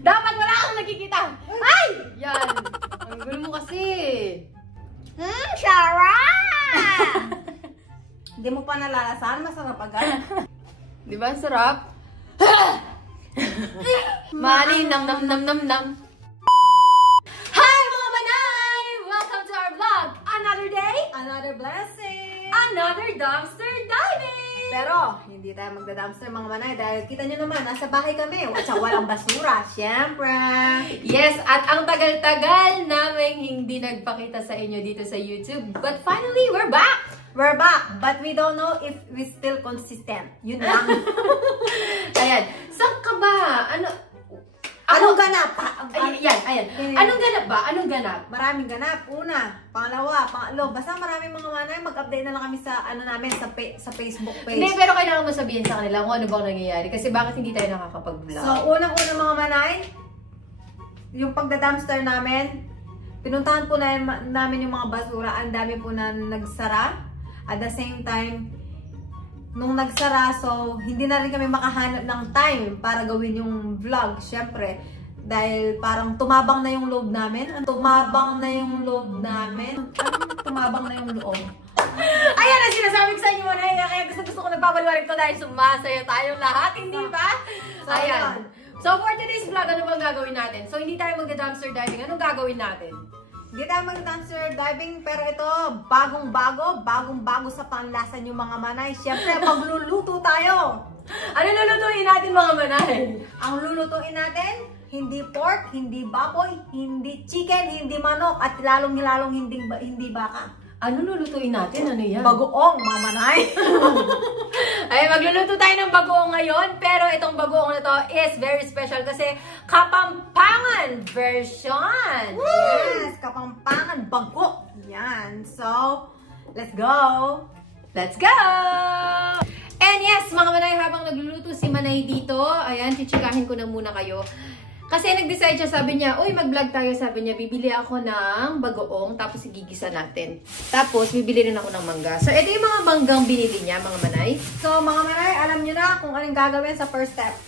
Dapat wala akong nakikita. Ay! Yan. Ang gulo mo kasi. Sarap! Hindi mo pa nalalasahan, masarap agad. Di ba? Sarap. Mali, nam nam nam nam nam. Hi mga manay! Welcome to our vlog. Another day, Another blessing! another dumpster diving! Pero, hindi tayo magda-dumpster mga manay dahil kita nyo naman, nasa bahay kami. At saka walang basura, syempre. Yes, at ang tagal-tagal namin hindi nagpakita sa inyo dito sa YouTube. But finally, we're back! We're back, but we don't know if we still consistent. Yun lang. Ayan. Saan ka ba? Anong ganap? Ayan. Anong ganap ba? Anong ganap? Maraming ganap. Una, pangalawa, pangalo. Basta maraming mga manay, mag-update na lang kami sa ano namin sa Facebook page. Hindi, pero kailangan mo sabihin sa kanila kung ano bang nangyayari. Kasi bakit hindi tayo nakakapag-vlog? So, unang-una mga manay, yung pagda-dumpster namin, pinuntahan po namin yung mga basura. Ang dami po na nagsara. At the same time, nung nagsara, so hindi na rin kami makahanap ng time para gawin yung vlog, syempre. Dahil parang tumabang na yung loob namin. Tumabang na yung loob namin. Tumabang na yung loob. Ayan ang sinasabi ko sa inyo, Manay. Kaya gusto ko nagpapaliwanag ko dahil sumasaya tayong lahat, hindi ba? So, ayan. So for today's vlog, ano bang gagawin natin? So hindi tayo magda-dumpster diving. Anong gagawin natin? Hindi tayo mag-dumpster diving, pero ito, bagong-bago sa panlasan yung mga manay. Siyempre, magluluto tayo. Ano lulutuin natin mga Manay? Ang lulutuin natin, hindi pork, hindi baboy, hindi chicken, hindi manok, at lalong hindi baka. Ano lulutuin natin? Ano yan? Bagoong, mga manay. Ay, magluluto tayo ng bagoong ngayon. Pero itong bagoong na to is very special kasi Kapampangan version. Yes, Kapampangan bago. Yan. So, let's go. Let's go! And yes, mga Manay, habang nagluluto si Manay dito, ayan, chichikahin ko na muna kayo. Kasi nag-decide siya, sabi niya, uy, mag-vlog tayo, sabi niya, bibili ako ng bagoong, tapos igigisa natin. Tapos, bibili rin ako ng mangga. So, ito yung mga manggang binili niya, mga Manay. So, mga manay, alam niyo na kung anong gagawin sa first step.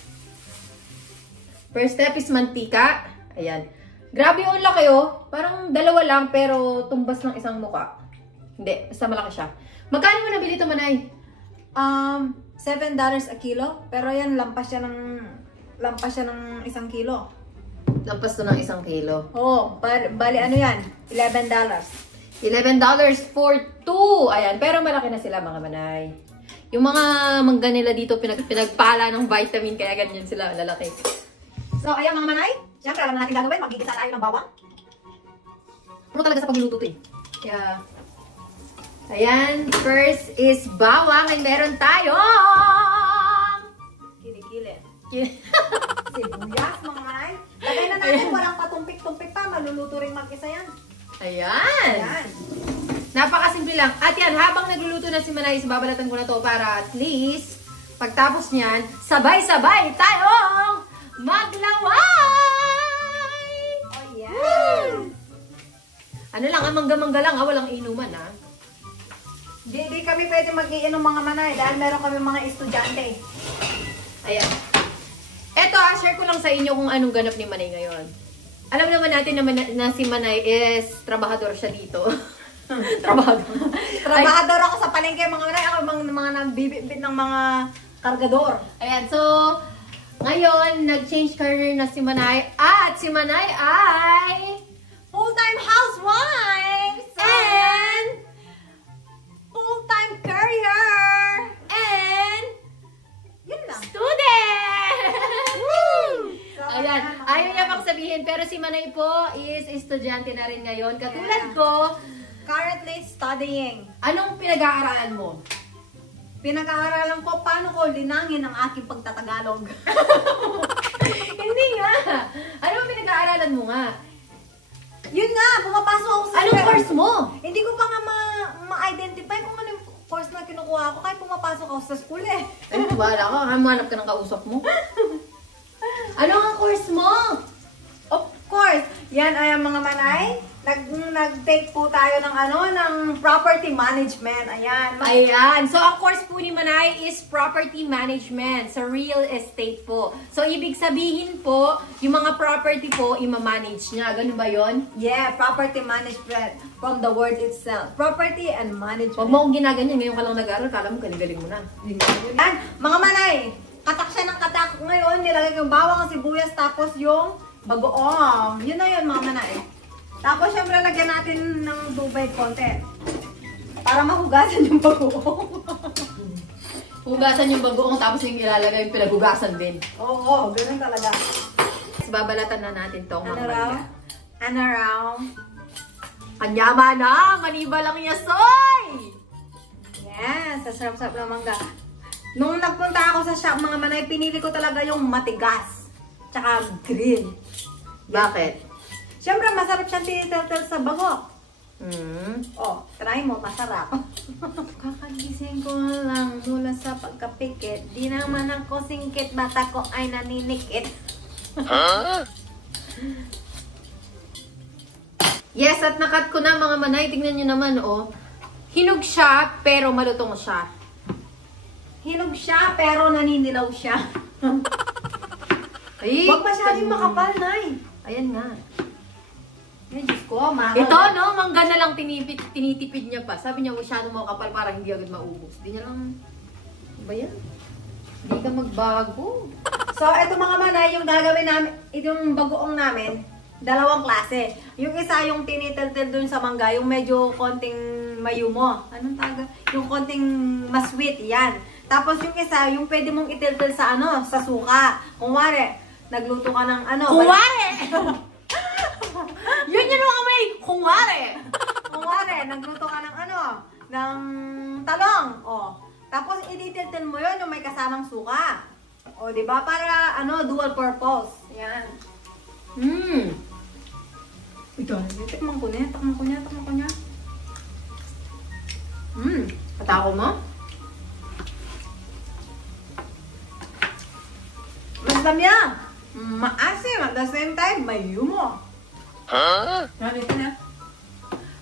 First step is mantika. Ayan. Grabe yung laki, oh. Parang dalawa lang, pero tumbas ng isang muka. Hindi, basta malaki siya. Magkano mo nabili ito, Manay? $7 a kilo. Pero yan, lampas siya ng 1 kilo. Lampas to ng 1 kilo. Oo, bali ano yan? $11. $11 for 2. Ayan, pero malaki na sila mga Manay. Yung mga mangga nila dito, pinagpala ng vitamin, kaya ganyan sila, lalaki. So, ayan mga manay. Siyempre, alam na natin gagawin. Magigisa tayo ng bawang. Puro talaga sa pagluluto to eh. Kaya, ayan, first is bawang. Ay, meron tayong Kilikili. Sibuyas, mga manay. Lagay na natin, walang patumpik-tumpik pa. Maluluto rin mag-isa yan. Ayan. Ayan. Napakasimple lang. At yan, habang nagluluto na si Manay, babalatan ko na to para at least, pagtapos niyan, sabay-sabay tayong maglaway! Oh, yeah. Ano lang, mangga-mangga lang, walang inuman, ha? Di kami pwede mag-iinom mga manay dahil meron kami mga estudyante. Ayan. Eto, share ko lang sa inyo kung anong ganap ni Manay ngayon. Alam naman natin na si Manay is trabahador siya dito. Trabahador ako sa palengke mga manay. Ako mga nabibitbit ng mga kargador. Ayan, so, ngayon, nag-change career na si Manay. At si Manay ay Full-time housewife! and full-time career! and Yun lang. student! So, Ayan, ayaw niya maksabihin, pero si Manay po is estudyante na rin ngayon. Katulad ko, currently studying. anong pinag-aaralan mo? Pinag-aaralan ko paano ko linangin ang aking pagtatagalog. Hindi nga. Anong pinag-aaralan mo nga? Yun nga, pumapasok ako sa... Anong course mo? Hindi ko pa nga ma-identify kung ano yung course na kinukuha ko kahit pumapasok ako sa school eh. Ano, wala ka. Hamanap ka ng kausap mo. Ano ang course mo? Of course, yan ay ang mga manay. nag-take po tayo ng ng property management. Ayan. Ayan. So, ang course po ni Manay is property management sa real estate po. So, ibig sabihin po, yung mga property po, ima-manage niya. Ganun ba yon? Yeah, property management from the word itself. Property and management. Huwag mo akong ginaganyan. Ngayon ka lang nag-aaral. Kala mo, galing-galing mo na. Yan, mga Manay, katak siya ng katak. Ngayon, nilagay yung bawang, sibuyas, tapos yung bagoong. Yun na yun, mga Manay. Tapos, syempre, lagyan natin ng tubig konti. Para mahugasan yung bagoong. Hugasan yung bagoong tapos yung ilalagay yung pinaghugasan din. Oo, ganun talaga. Tapos babalatan na natin tong mga mangga. Ano raw? Kanyama na! Maniba lang niya, soy! Yes, sasarap-sarap ng mangga. Nung nagpunta ako sa shop, mga Manay, pinili ko talaga yung matigas. Tsaka green. Bakit? Siyempre, masarap siyang tinitil sa bago. Hmm. Oh, try mo, masarap. Kakagising ko lang mula sa pagkapikit. Di naman ako singkit, bata ko ay naninikit. Yes, at nakat ko na mga Manay. Tingnan nyo naman, oh. Hinog siya, pero malutong siya. Hinog siya, pero naninilaw siya. Ay, Huwag masyadong makapal, Nay. Ayan nga. Ay, Diyos ko, mahal. Ito, no? Mangga na lang tinitipid niya pa. Sabi niya, masyadong makapal para hindi agad maubos. Hindi niya lang... Ano ba yan? Hindi ka magbago. So, ito mga Manay, yung gagawin namin, itong bagoong namin, dalawang klase. Yung isa, yung tinitil-til dun sa mangga, yung medyo konting mayumo. Anong taga? Yung konting masweet, yan. Tapos yung isa, yung pwede mong itil-til sa sa suka. Kung wari, nagluto ka ng Kuwari! Yun yung mga may kuwari! Kung wari, nagluto ka ng ng talong. O. Tapos, iditil-til mo yun, yung may kasamang suka. O, di ba? Para, dual purpose. Yan. Ito, tikman ko niya. Patako mo? Maslam yan. Maasim. At the same time, may yumo. Ito na.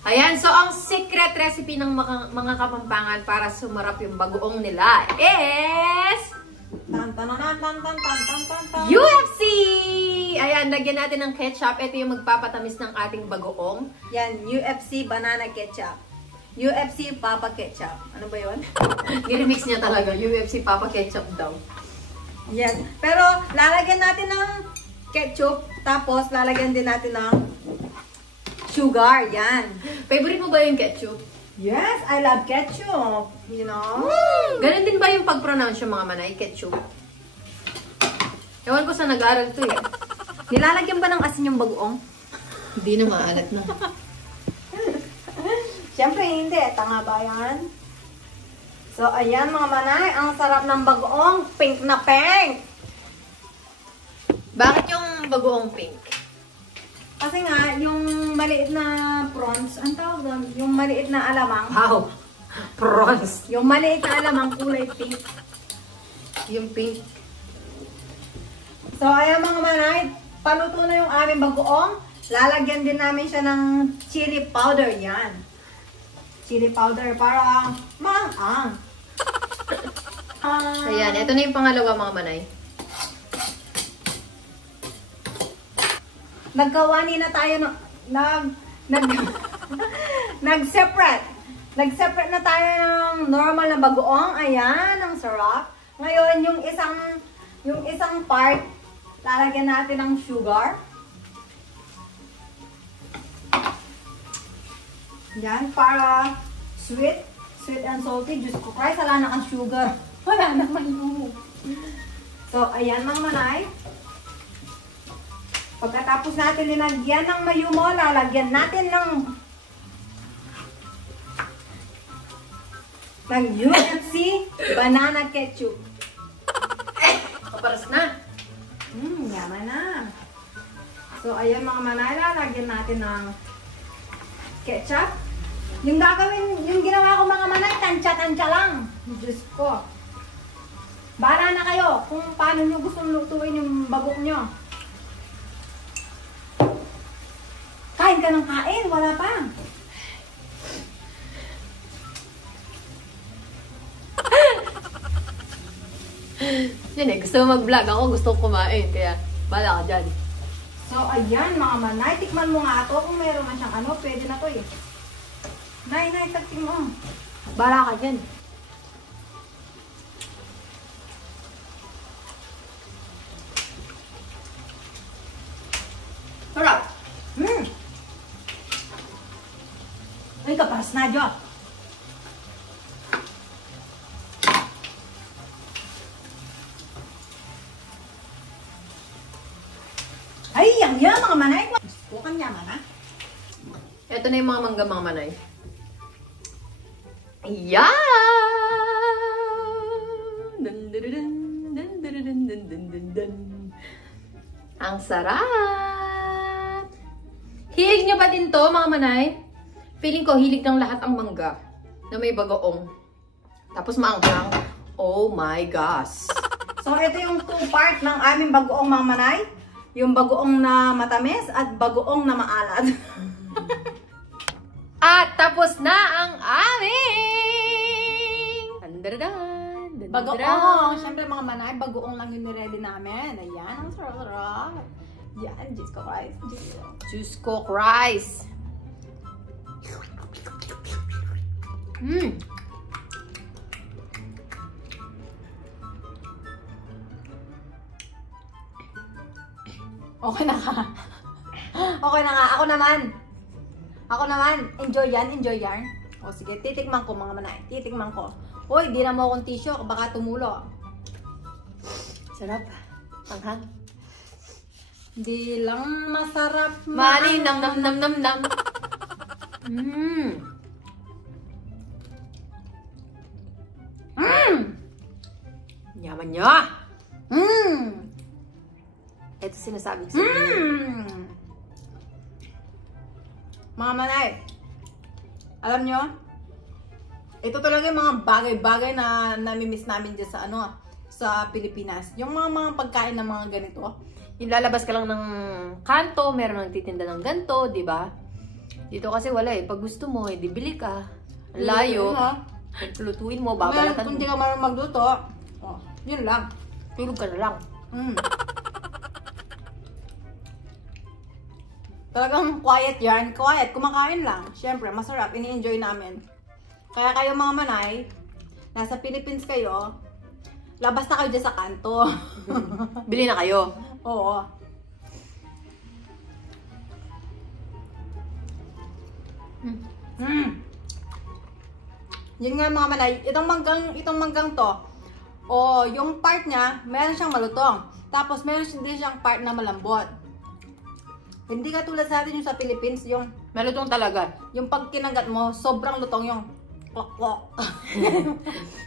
Ayan, so ang secret recipe ng mga Kapampangan para sumarap yung bagoong nila is... UFC! Ayan, lagyan natin ng ketchup. Ito yung magpapatamis ng ating bagoong. Yan, UFC banana ketchup. UFC papa ketchup. Ano ba yun? Niremix niya talaga, UFC Papa Ketchup daw. Yan. Pero, lalagyan natin ng ketchup. Tapos, lalagyan din natin ng sugar. Yan. Favorite mo ba yung ketchup? Yes, I love ketchup. You know? Ganun din ba yung pag-pronounce yung mga Manay? Ketchup? Ewan ko sa nag-aaral to eh. Nilalagyan ba ng asin yung bagoong? Hindi na maalat na. Siyempre hindi. Tanga ba yan? So, ayan mga Manay. Ang sarap ng bagoong. Pink na pink. Bakit yung bagoong pink? Kasi nga, yung maliit na prawns, ang tawag doon? Yung maliit na alamang. Wow! Prawns! Yung maliit na alamang kulay pink. Yung pink. So, ayan mga Manay. Paluto na yung aming bagoong. Lalagyan din namin siya ng chili powder. Yan. Chili powder para maang-ang. Ayan, ito na yung pangalawa mga Manay. Nagkawani na tayo nag-separate. Nag-separate na tayo ng normal na bagoong. Ayan, ang sarap. Ngayon, yung isang part, lalagyan natin ng sugar. Yan, para sweet and salty. Diyos ko, Christ, wala na kang sugar. Wala naman yung. So, ayan mga Manay. Pagkatapos natin linagyan ng mayumo, lalagyan natin ng UFC banana ketchup. Kaparas na. Yaman na. So, ayan mga Manay, lalagyan natin ng ketchup. Yung ginawa ko mga Manay, tansya-tansya lang. Diyos ko. Bahala na kayo kung paano nyo gustong lutuin yung bagok nyo. Kain ka ng kain, wala pa. Yan eh, gusto mo mag-vlog. Ako gusto ko kumain. Kaya, bala ka dyan. So, ayan mga manay. Tikman mo nga ito. Kung meron man siyang ano, pwede na to eh. Nay, tagting mo. Bala ka dyan. Sarap. Ay, kaparas na dyan. Ay, yang mga manay. Bukan yaman ha. Ito na yung mga mangga mga manay. Ayan! Dun, dun, dun, dun, dun, dun, dun, dun, dun, dun. Ang sarap! Hilig nyo ba din to mga manay? Feeling ko hilig ng lahat ang mangga na may bagoong. Tapos maanghang. Oh my gosh! So, ito yung two part ng aming bagoong mga manay. Yung bagoong na matamis at bagoong na maalat. At tapos na ang aming dandaradan, Bagoong. Siyempre mga manay, bagoong lang yung niready namin. Ayan, ang sarap-sarap. Yan, Diyos ko Christ. Juice Coke rice. Okay na ka. Okay na nga. Ako naman. Enjoy yan. O sige, titikman ko mga manay. Titikman ko. Uy, di na mo akong tissue. Baka tumulo. Sarap. Anghang. Di lang masarap. Mali, nam nam nam nam nam. Yaman niya. Ito sinasabi ko sa inyo. Mga manay, alam nyo, ito talaga yung mga bagay-bagay na nami-miss namin dyan sa sa Pilipinas. Yung mga pagkain ng mga ganito. Yung lalabas ka lang ng kanto, meron nagtitinda ng ganto, di ba? Dito kasi wala eh. Pag gusto mo, hindi bili ka. Ang layo. Lutuin mo, babalatan Kung mo. hindi ka marunong magluto, yun lang. Tulog ka na lang. Talagang quiet yan. Quiet. Kumakain lang. Siyempre, masarap. Ini-enjoy namin. Kaya kayo mga manay, nasa Philippines kayo, labas na kayo dyan sa kanto. Bili na kayo. Oo. Yun nga mga manay, itong manggang to, yung part niya, meron siyang malutong. Tapos meron din siyang part na malambot. Hindi ka tulad sa atin yung sa Philippines, yung Malutong talaga. yung pag kinagat mo, sobrang lutong yung klok-klok.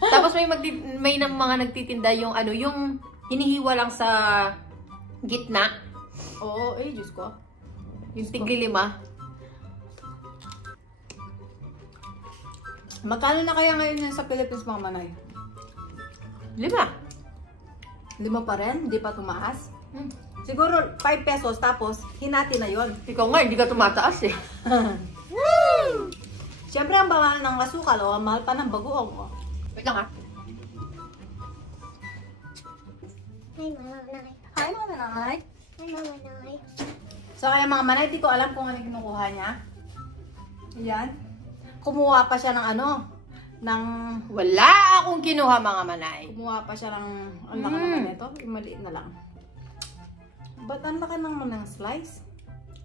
Tapos may mga nagtitinda yung yung hinihiwa lang sa gitna. Oo, Diyos ko. Yung tigli-lima. Magkano na kaya ngayon yan sa Philippines mga manay? 5. 5 pa rin? Hindi pa tumaas? Siguro 5 pesos tapos hinati na yon. Ikaw nga, hindi ka tumataas eh. Siyempre ang mahal ng asukal ang mahal pa ng bagoong. Wait lang ha. Hi, Mama Nay. Hi mga manay. Hi, Mama Nay. So kaya mga manay, di ko alam kung ano kinukuha niya. Ayan. Kumuha pa siya ng Wala akong kinuha mga manay. kumuha pa siya ng, ang laki naman ito, yung maliit na lang. Ba't ang laki naman ng slice?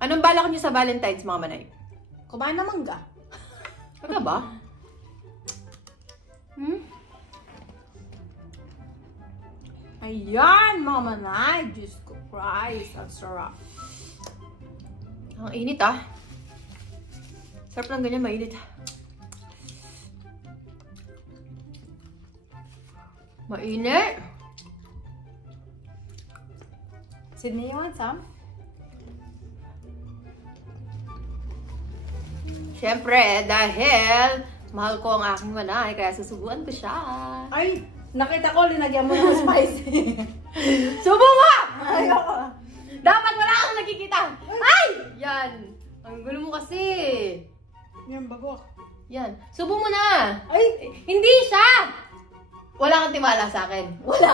Anong balak niyo sa Valentine's mga manay? Kumain na mangga. Ano ba? Ayan mga manay, Diyos ko Christ, ang sarap. Ang init ah. Sarap lang ganyan, mainit. Mainit. Sydney, you want some? Siyempre, dahil mahal ko ang aking manay, kaya susubuan ko siya. Ay, nakita ko, linagyan mo ng spicy. Subo nga! Ayoko. Dapat wala akong nakikita. Ay! Yan. Ang gulo mo kasi. Yan, bagok. Yan. Subo mo na. Ay! Hindi siya! Wala kang tiwala sa akin. Wala.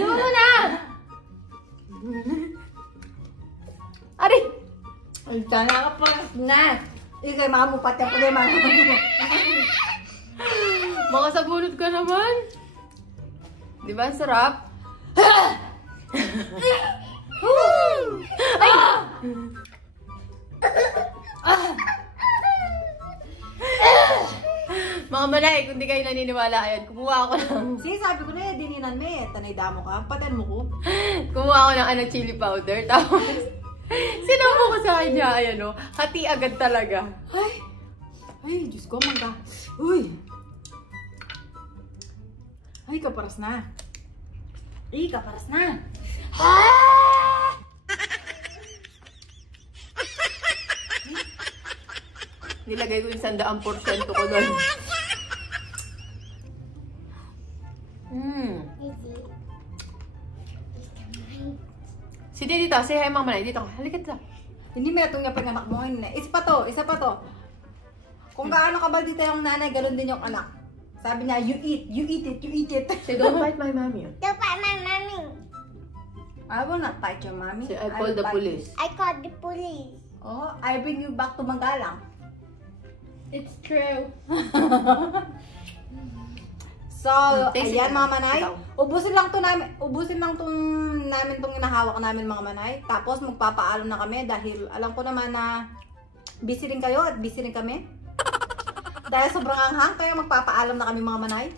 Subo mo na. Ari! Ay, sana ka pa na. Ikay, mama mo pati ako din, mama mo. Makasabunod ka naman. Di ba? Ang sarap. Ay! Mga manay, kung di kayo naniniwala, ayan, kumuha ako ng... Sige, sabi ko na yan, dininan me. Tanay damo ka. Patan mo ko. Kumuha ako ng chili powder, tapos... Sinubo ko sa kanya, ayan o. Hati agad talaga. Ay, Diyos ko, mangga. Uy! Ay, kaparas na. Ay, kaparas na. Nilagay ko yung 100% ko doon. Si dito, say hi mama na. Dito ka. Halika dito. Hindi may itong yung anak mo. Isa pa to. Kung gaano ka ba dito yung nanay, ganoon din yung anak. Sabi niya, you eat it. Say, don't fight my mommy. Don't fight my mommy. I will not fight your mommy. Say, I call the police. I called the police. Oh, I bring you back to Manggalang. It's true. So, Taste ayan it. mga manay. Ikaw. Ubusin lang namin tong inahawa namin mga manay. Tapos magpapaalam na kami dahil alam ko naman na busy rin kayo at busy rin kami. Dahil sobrang anghang, kaya magpapaalam na kami mga manay.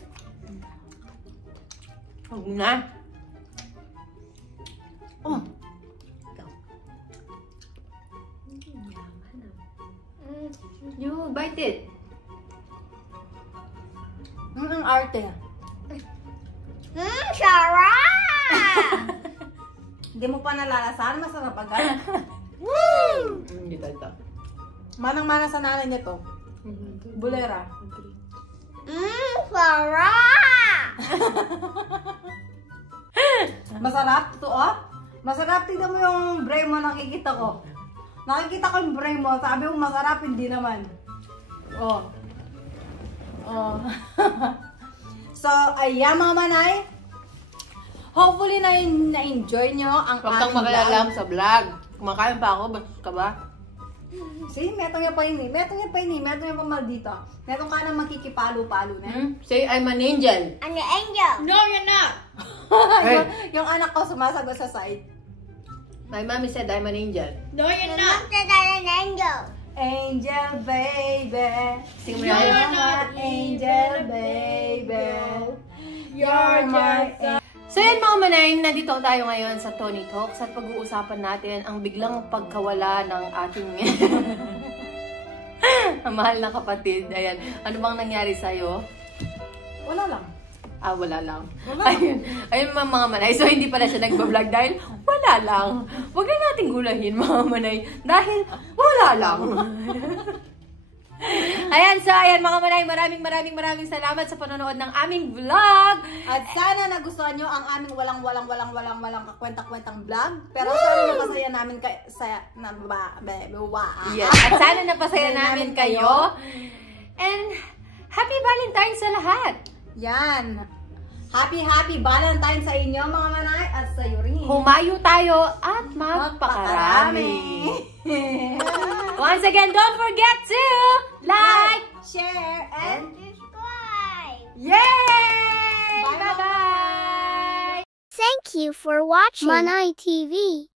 Huwag na. Oh, You, bite it. ang arte. Sarah! Hindi mo pa nalalasahan, masarap agad. Hindi talta. Manang-mana sa nanay niya to. Bulera. Sarah! Masarap? Totoo? Masarap. Tignan mo yung brain mo, nakikita ko. Nakikita ko yung brain mo. Sabi mo masarap, hindi naman. Oh. Oh. So, ayan mga manay. Hopefully na-enjoy nyo ang Huwag kang aming makialam sa vlog. Kumakain pa ako, basta ka ba? See, metong yung pa ini. Metong yung pa maldito. Metong ka nang makikipalo-palo na. Say, I'm an angel. I'm the angel. No, you're not. yung anak ko sumasagot sa side. My mommy said I'm an angel. No, The mom said I'm an angel. Angel baby. Sing mo You're yan. my angel baby. You're my angel. So yun mga manay, nandito tayo ngayon sa Tony Talks at pag-uusapan natin ang biglang pagkawala ng ating mahal na kapatid. Ayan, ano bang nangyari sa'yo? Wala lang. Wala lang. Wala. Ayun mga manay. So, hindi pala siya nagbablog dahil wala lang. Huwag na natin gulahin mga manay dahil wala lang. Ayan, so ayan mga manay, maraming salamat sa panonood ng aming vlog. At sana nagustuhan nyo ang aming walang kakwenta-kwentang vlog. Pero sana napasaya namin Yes, at sana napasaya namin kayo. And happy Valentine's sa lahat. Yan. Happy Valentine sa inyo mga manay at sa iyo rin. Humayo tayo at magpakarami. Once again, don't forget to like, share, and Subscribe. yay! Bye-bye. Bye-bye! Thank you for watching Manay TV.